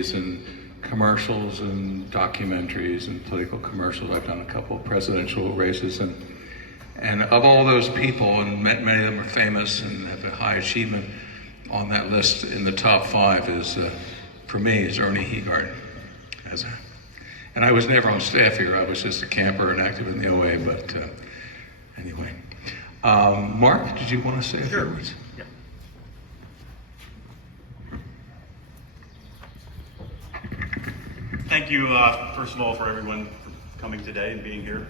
and commercials and documentaries and political commercials. I've done a couple of presidential races, and of all those people, and many of them are famous and have a high achievement, on that list in the top 5 is, for me, is Ernie Heegard. And I was never on staff here. I was just a camper and active in the OA, but anyway. Mark, did you want to say a few words? Yeah. Thank you, first of all, for everyone for coming today and being here.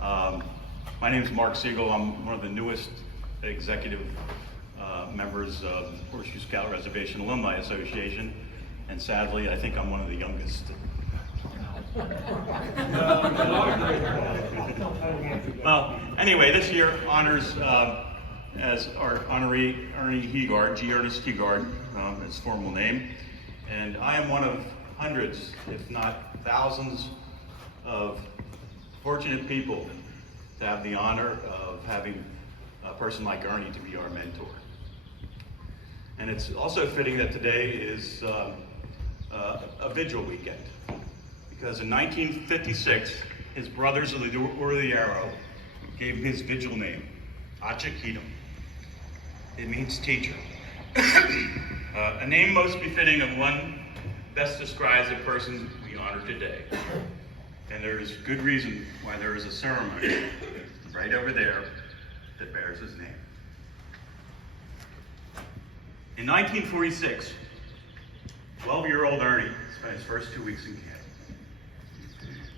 My name is Mark Siegle. I'm one of the newest executive members of Horseshoe Scout Reservation Alumni Association, and sadly, I think I'm one of the youngest. Well, anyway, this year honors as our honoree Ernie Heegard, G. Ernest Heegard, his formal name, and I am one of hundreds, if not thousands, of fortunate people to have the honor of having a person like Ernie to be our mentor. And it's also fitting that today is a vigil weekend, because in 1956, his brothers of the Order of the Arrow gave him his vigil name, Achakitum. It means teacher. A name most befitting of one best describes the person we honor today. And there is good reason why there is a ceremony right over there that bears his name. In 1946, 12-year-old Ernie spent his first 2 weeks in camp.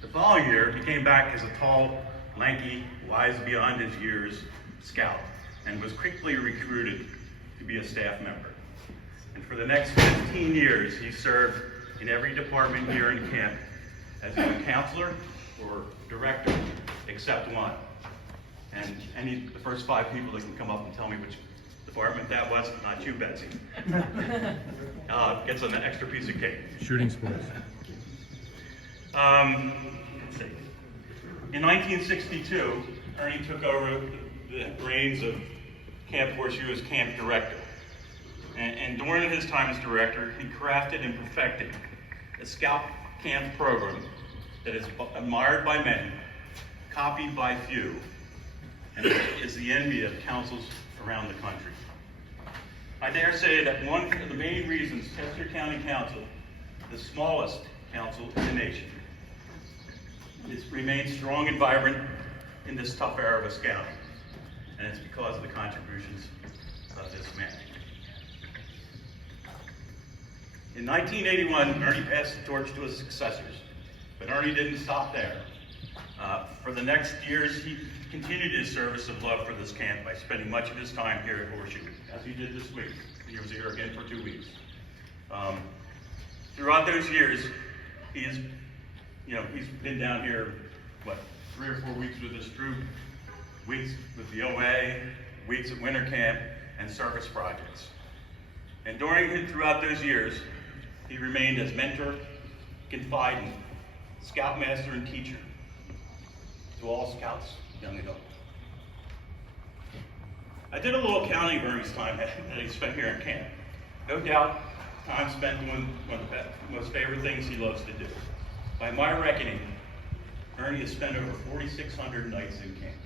The following year, he came back as a tall, lanky, wise beyond his years scout, and was quickly recruited to be a staff member. And for the next 15 years, he served in every department here in camp as a counselor or director, except one. And the first 5 people that can come up and tell me which department that was, not you, Betsy, gets an extra piece of cake. Shooting sports. Let's see. In 1962, Ernie took over the reins of Camp Horseshoe as camp director. And during his time as director, he crafted and perfected a scout camp program that is admired by many, copied by few, and is the envy of councils around the country. I dare say that one of the main reasons Chester County Council, the smallest council in the nation, remains strong and vibrant in this tough era of scouting, and it's because of the contributions of this man. In 1981, Ernie passed the torch to his successors, but Ernie didn't stop there. For the next years, he continued his service of love for this camp by spending much of his time here at Horseshoe, as he did this week. He was here again for 2 weeks. Throughout those years, he's been down here, 3 or 4 weeks with his troop, weeks with the OA, weeks at winter camp, and service projects. And throughout those years, he remained as mentor, confidant, scoutmaster, and teacher to all scouts, young and old. I did a little counting of Ernie's time that he spent here in camp. No doubt, time spent doing one of the most favorite things he loves to do. By my reckoning, Ernie has spent over 4,600 nights in camp.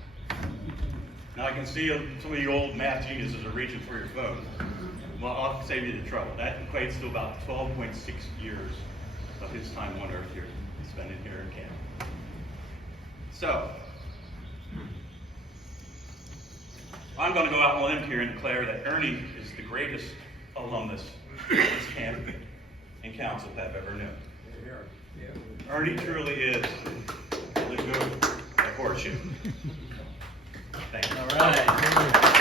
Now I can see some of you old math geniuses are reaching for your phone. Well, I'll save you the trouble. That equates to about 12.6 years of his time on Earth here, spending here in camp. So, I'm going to go out on a limb here and declare that Ernie is the greatest alumnus this camp and council have ever known. Ernie truly is the good at Horseshoe. Thank you. All right.